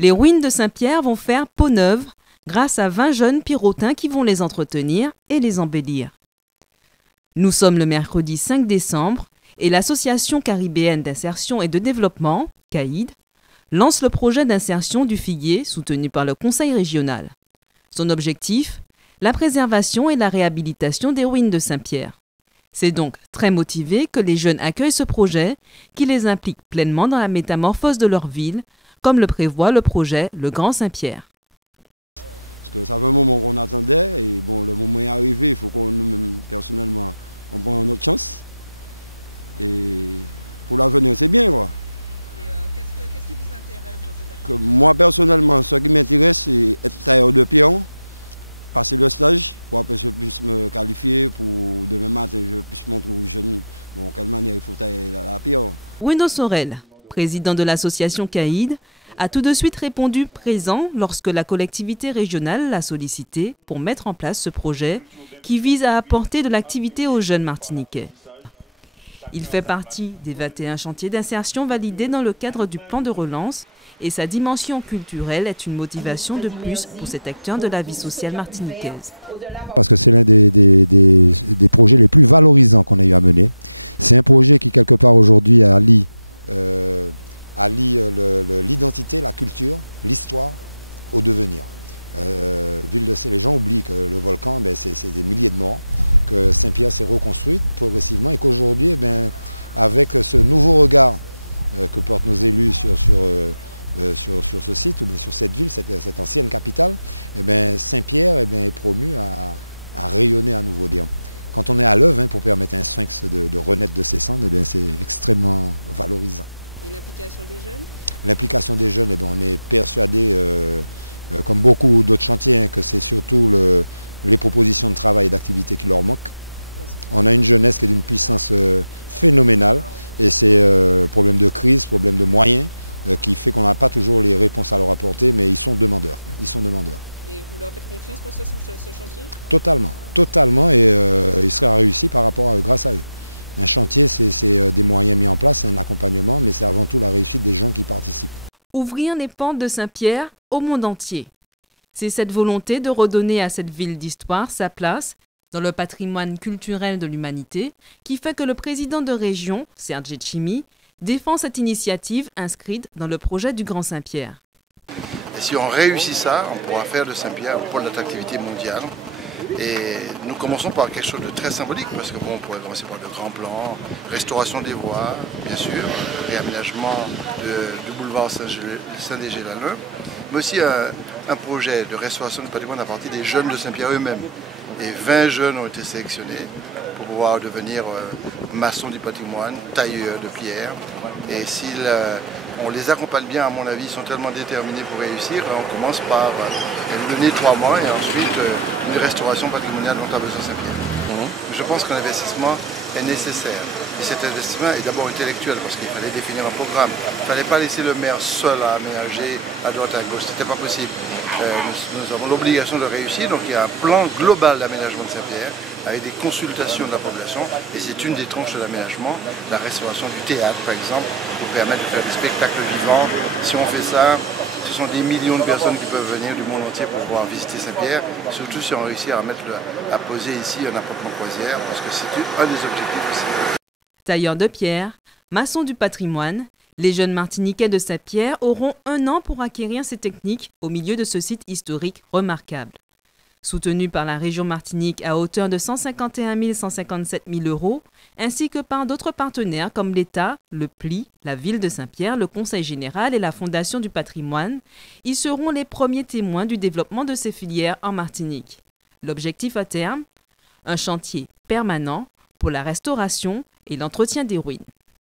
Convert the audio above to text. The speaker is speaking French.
Les ruines de Saint-Pierre vont faire peau neuve grâce à 20 jeunes pyrotins qui vont les entretenir et les embellir. Nous sommes le mercredi 5 décembre et l'Association caribéenne d'insertion et de développement, CAID, lance le projet d'insertion du Figuier soutenu par le Conseil régional. Son objectif, la préservation et la réhabilitation des ruines de Saint-Pierre. C'est donc très motivé que les jeunes accueillent ce projet qui les implique pleinement dans la métamorphose de leur ville, comme le prévoit le projet Le Grand Saint-Pierre. Parce que ça fait un moment qu'on attendait et bon, le moment est arrivé, il faut qu'on nous-mêmes, personnellement, on prend notre chance. Et pour l'avenir, c'est bien quoi. Et qu'est-ce qui vous intéresse dans cette activité? Moi personnellement, ce qui m'intéresse, c'est être tailleur de pierre, passer le stage pour que je puisse me qualifier pour demain matin, je puisse montrer aux jeunes bon, quelle manière il faut tailler la pierre. Bruno Sorel, président de l'association CAID, a tout de suite répondu présent lorsque la collectivité régionale l'a sollicité pour mettre en place ce projet qui vise à apporter de l'activité aux jeunes martiniquais. Il fait partie des 21 chantiers d'insertion validés dans le cadre du plan de relance et sa dimension culturelle est une motivation de plus pour cet acteur de la vie sociale martiniquaise. Parce que c'est l'un des projets les plus valorisants qu'on a eu à mener. C'est un projet qui quelque part aujourd'hui allie l'identité, la culture, l'histoire au devenir. Les gens oublient que le volcan, c'est des milliers de morts, que Saint-Pierre s'est reconstruite progressivement et qu'aujourd'hui, avec ce nouveau regard que portent nos élus sur ce site, ou bien sur cette ville, cette ancienne capitale, Saint-Pierre est promu à rayonner à nouveau. Quand on est à l'œuvre pour permettre à un sphinx de renaître de ses cendres, c'est extrêmement valorisant. Et l'implication des jeunes? L'implication des jeunes, on est persuadé, comme beaucoup d'autres chantiers, que c'est surtout les propositions de travail et d'activité qui leur manquent. On a une jeunesse qui est d'une puissance phénoménale et c'est problème de crise, problème de moyens qui fait qu'on n'a pas toujours les réponses à leur apporter, mais ils sont demandeurs. Et vous leur faites confiance pour ce chantier? Totalement, et il sera réussi grâce à eux. Un chantier, c'est des moyens mis en place, c'est un accompagnement, mais c'est avant tout la réussite des gens qui participent. Ouvrir les pentes de Saint-Pierre au monde entier. C'est cette volonté de redonner à cette ville d'histoire sa place dans le patrimoine culturel de l'humanité qui fait que le président de région, Serge Etchimi, défend cette initiative inscrite dans le projet du Grand Saint-Pierre. Si on réussit ça, on pourra faire de Saint-Pierre un pôle d'attractivité mondiale. Et nous commençons par quelque chose de très symbolique, parce que on pourrait commencer par de grands plans, restauration des voies, bien sûr, réaménagement du boulevard Saint-Dégé-Lalleud, mais aussi un projet de restauration du patrimoine à partir des jeunes de Saint-Pierre eux-mêmes. Et 20 jeunes ont été sélectionnés pour pouvoir devenir maçons du patrimoine, tailleurs de pierre. Et on les accompagne bien, à mon avis, ils sont tellement déterminés pour réussir. On commence par le nettoiement et ensuite une restauration patrimoniale dont a besoin Saint-Pierre. Je pense qu'un investissement est nécessaire. Et cet investissement est d'abord intellectuel parce qu'il fallait définir un programme. Il ne fallait pas laisser le maire seul à aménager à droite et à gauche. Ce n'était pas possible. Nous avons l'obligation de réussir. Donc il y a un plan global d'aménagement de Saint-Pierre avec des consultations de la population. Et c'est une des tranches de l'aménagement, la restauration du théâtre par exemple, pour permettre de faire des spectacles vivants. Si on fait ça, ce sont des millions de personnes qui peuvent venir du monde entier pour pouvoir visiter Saint-Pierre, surtout si on réussit à poser ici un appartement croisière, parce que c'est un des objectifs aussi. Tailleurs de pierre, maçons du patrimoine, les jeunes martiniquais de Saint-Pierre auront 1 an pour acquérir ces techniques au milieu de ce site historique remarquable. Soutenu par la région Martinique à hauteur de 151 157 000 €, ainsi que par d'autres partenaires comme l'État, le PLI, la ville de Saint-Pierre, le Conseil général et la Fondation du patrimoine, ils seront les premiers témoins du développement de ces filières en Martinique. L'objectif à terme, un chantier permanent pour la restauration et l'entretien des ruines.